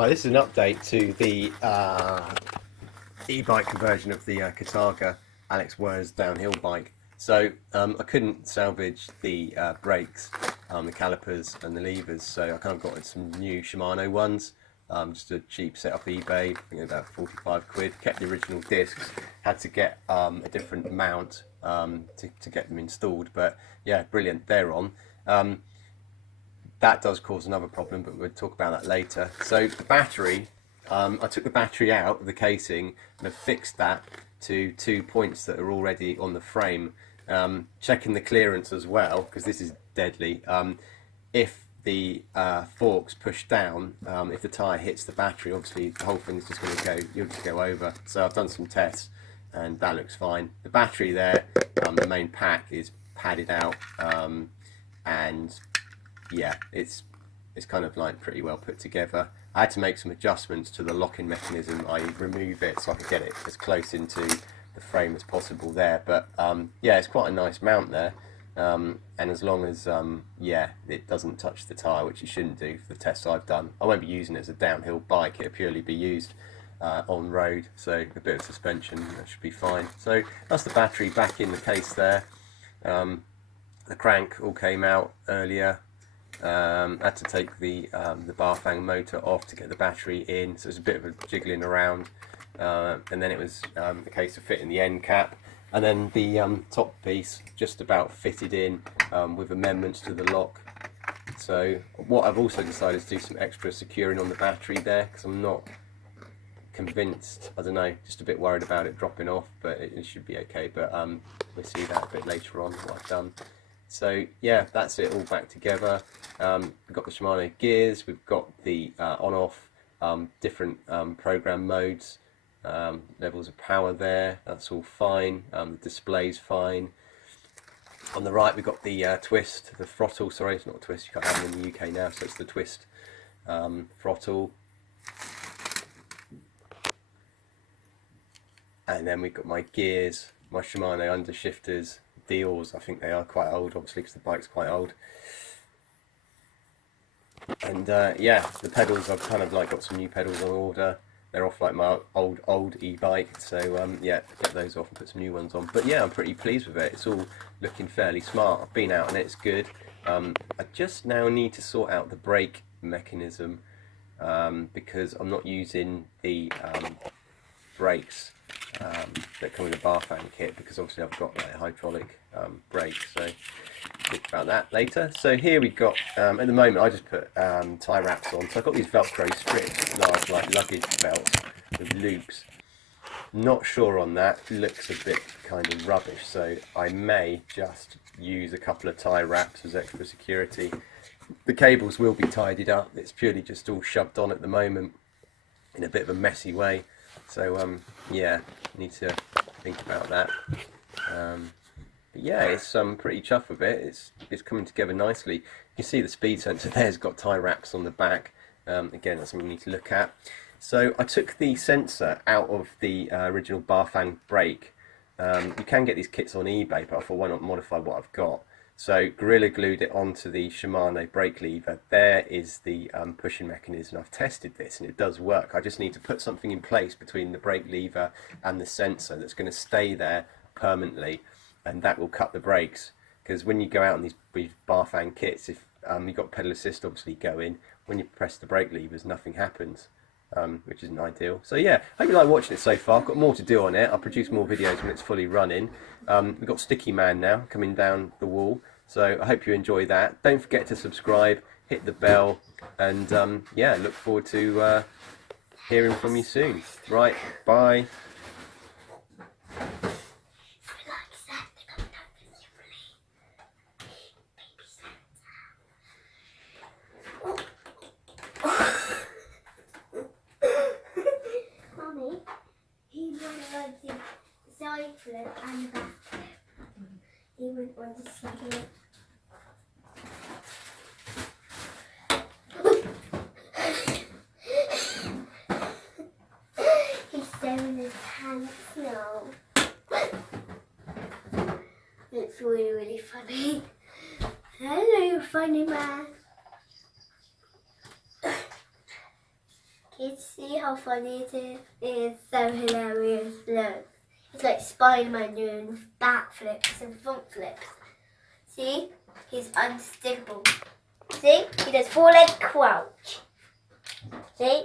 Right, this is an update to the e-bike conversion of the Katarga Alex Wurz downhill bike. So I couldn't salvage the brakes, the calipers and the levers, so I kind of got some new Shimano ones, just a cheap set off eBay, I think about 45 quid. Kept the original discs, had to get a different mount to get them installed, but yeah, brilliant, they're on. That does cause another problem, but we'll talk about that later. So the battery, I took the battery out of the casing and have fixed that to 2 points that are already on the frame. Checking the clearance as well, because this is deadly. If the forks push down, if the tyre hits the battery, obviously the whole thing is just going to go, you'll just go over. So I've done some tests and that looks fine. The battery there, the main pack is padded out, and yeah, it's kind of like pretty well put together. I had to make some adjustments to the locking mechanism. I remove it so I could get it as close into the frame as possible there, but yeah, it's quite a nice mount there, and as long as yeah, it doesn't touch the tyre, which it shouldn't do for the tests I've done. I won't be using it as a downhill bike, it'll purely be used on road, so a bit of suspension, that should be fine. So that's the battery back in the case there. The crank all came out earlier. Had to take the Bafang motor off to get the battery in, so it's a bit of a jiggling around, and then it was a case of fitting the end cap, and then the top piece just about fitted in with amendments to the lock. So what I've also decided is to do some extra securing on the battery there, because I'm not convinced, I don't know, just a bit worried about it dropping off, but it should be okay. But we'll see that a bit later on, what I've done. So yeah, that's it all back together. We've got the Shimano gears, we've got the on-off, different program modes, levels of power there, that's all fine. The display's fine. On the right we've got the twist, the throttle, sorry, it's not a twist, you can't have them in the UK now, so it's the twist throttle. And then we've got my gears, my Shimano undershifters, deals, I think they are quite old, obviously, because the bike's quite old. And yeah, the pedals, I've kind of like got some new pedals on order. They're off like my old e-bike, so yeah, get those off and put some new ones on. But yeah, I'm pretty pleased with it. It's all looking fairly smart. I've been out and it's good. I just now need to sort out the brake mechanism, because I'm not using the brakes that come with a Bafang kit, because obviously I've got like hydraulic brakes, so talk about that later. So here we've got, at the moment I just put tie wraps on, so I've got these Velcro strips, large like luggage belts with loops. Not sure on that, looks a bit kind of rubbish, so I may just use a couple of tie wraps as extra security. The cables will be tidied up, it's purely just all shoved on at the moment in a bit of a messy way. So yeah, need to think about that. But yeah, it's pretty chuffed with it. It's coming together nicely. You can see the speed sensor there's got tie wraps on the back. Again, that's something we need to look at. So I took the sensor out of the original Bafang brake. You can get these kits on eBay, but I thought why not modify what I've got. So Gorilla glued it onto the Shimano brake lever. There is the pushing mechanism. I've tested this and it does work. I just need to put something in place between the brake lever and the sensor that's going to stay there permanently, and that will cut the brakes. Because when you go out on these Bafang kits, if you've got pedal assist obviously going, when you press the brake levers nothing happens, which isn't ideal. So yeah, hope you like watching it so far. I've got more to do on it. I'll produce more videos when it's fully running. We've got Sticky Man now coming down the wall, so I hope you enjoy that. Don't forget to subscribe, hit the bell, and yeah, look forward to hearing from you soon. Right, bye. He wanted the side flip and the back flip. He wouldn't want to see it. He's doing his pants now. It's really, really funny. Hello, funny man. You see how funny it is? It is so hilarious. Look. It's like Spider-Man doing backflips and front flips. See? He's unstickable. See? He does 4-leg crouch. See?